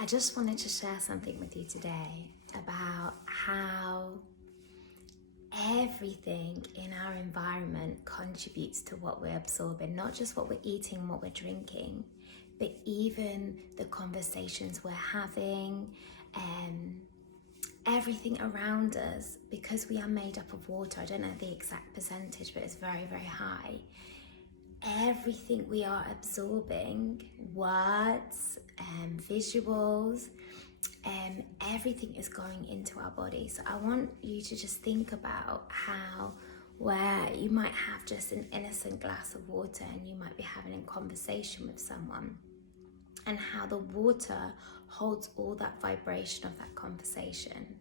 I just wanted to share something with you today about how everything in our environment contributes to what we're absorbing, not just what we're eating, what we're drinking, but even the conversations we're having, everything around us, because we are made up of water. I don't know the exact percentage, but it's very, very high. Everything we are absorbing, words, visuals, everything is going into our body. So I want you to just think about how, where you might have just an innocent glass of water and you might be having a conversation with someone, and how the water holds all that vibration of that conversation.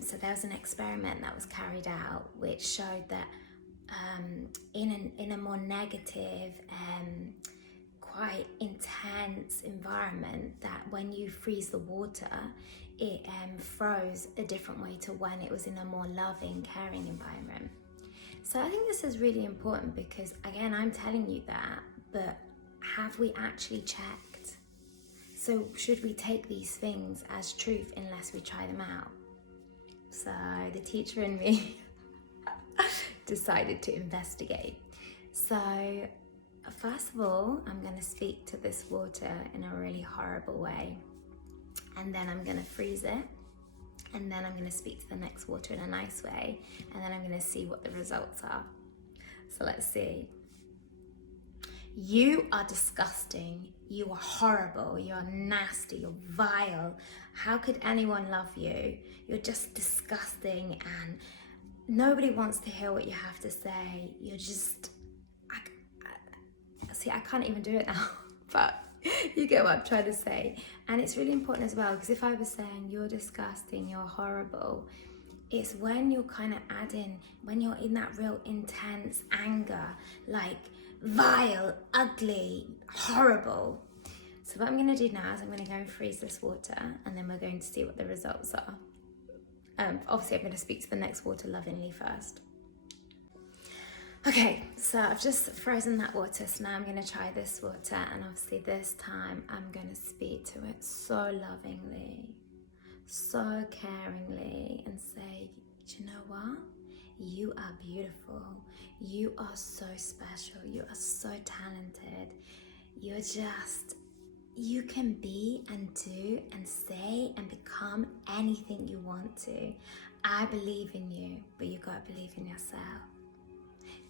So there was an experiment that was carried out which showed that in a more negative, quite intense environment, that when you freeze the water, it froze a different way to when it was in a more loving, caring environment. So I think this is really important because, again, I'm telling you that, but have we actually checked? So should we take these things as truth unless we try them out? So the teacher in me decided to investigate. So first of all, I'm going to speak to this water in a really horrible way, and then I'm going to freeze it, and then I'm going to speak to the next water in a nice way, and then I'm going to see what the results are. So let's see. You are disgusting. You are horrible. You are nasty. You're vile. How could anyone love you? You're just disgusting, and nobody wants to hear what you have to say. You're just, I can't even do it now, but you get what I'm trying to say. And it's really important as well, because if I was saying you're disgusting, you're horrible, it's when you're kind of adding, when you're in that real intense anger, like vile, ugly, horrible. So what I'm going to do now is I'm going to go and freeze this water, and then we're going to see what the results are. Obviously I'm going to speak to the next water lovingly first. Okay, so I've just frozen that water, so now I'm going to try this water, and obviously this time I'm going to speak to it so lovingly, so caringly, and say, do you know what? You are beautiful. You are so special. You are so talented. You can be and do and say and become anything you want to. I believe in you, but you got to believe in yourself.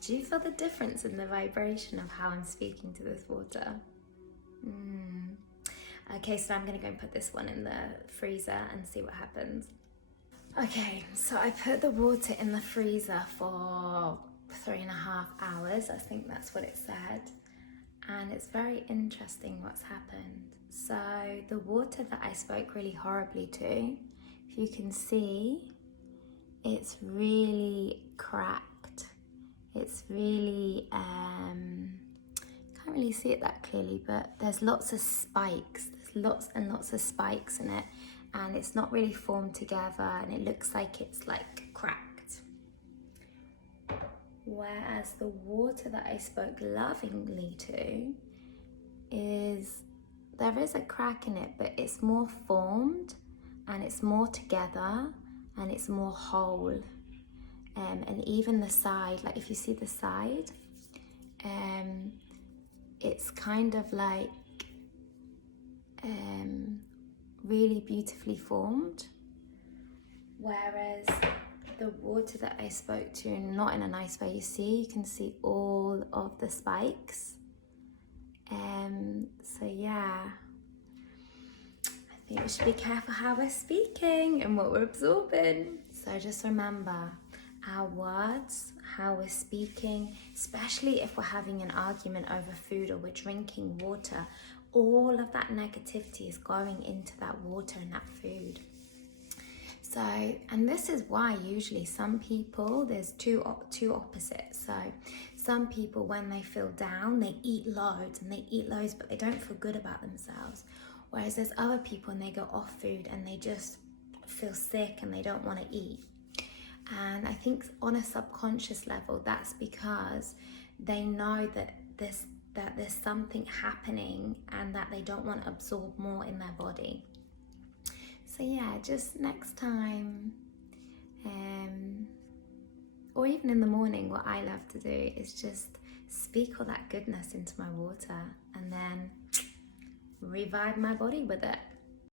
Do you feel the difference in the vibration of how I'm speaking to this water? Okay, so I'm going to go and put this one in the freezer and see what happens. Okay, so I put the water in the freezer for 3.5 hours. I think that's what it said. And it's very interesting what's happened. So the water that I spoke really horribly to, if you can see, it's really cracked. It's really, can't really see it that clearly, but there's lots of spikes. There's lots and lots of spikes in it, and it's not really formed together, and it looks like it's like cracked. Whereas the water that I spoke lovingly to there is a crack in it, but it's more formed, and it's more together, and it's more whole. And even the side, like if you see the side, it's kind of like really beautifully formed. Whereas the water that I spoke to, not in a nice way, you can see all of the spikes. So yeah, I think we should be careful how we're speaking and what we're absorbing. So just remember, our words, how we're speaking, especially if we're having an argument over food or we're drinking water, all of that negativity is going into that water and that food. So, and this is why usually some people, there's two opposites. So some people, when they feel down, they eat loads, but they don't feel good about themselves. Whereas there's other people, and they go off food and they just feel sick and they don't want to eat. And I think on a subconscious level, that's because they know that that there's something happening and that they don't want to absorb more in their body. So yeah, just next time, or even in the morning, what I love to do is just speak all that goodness into my water and then revive my body with it.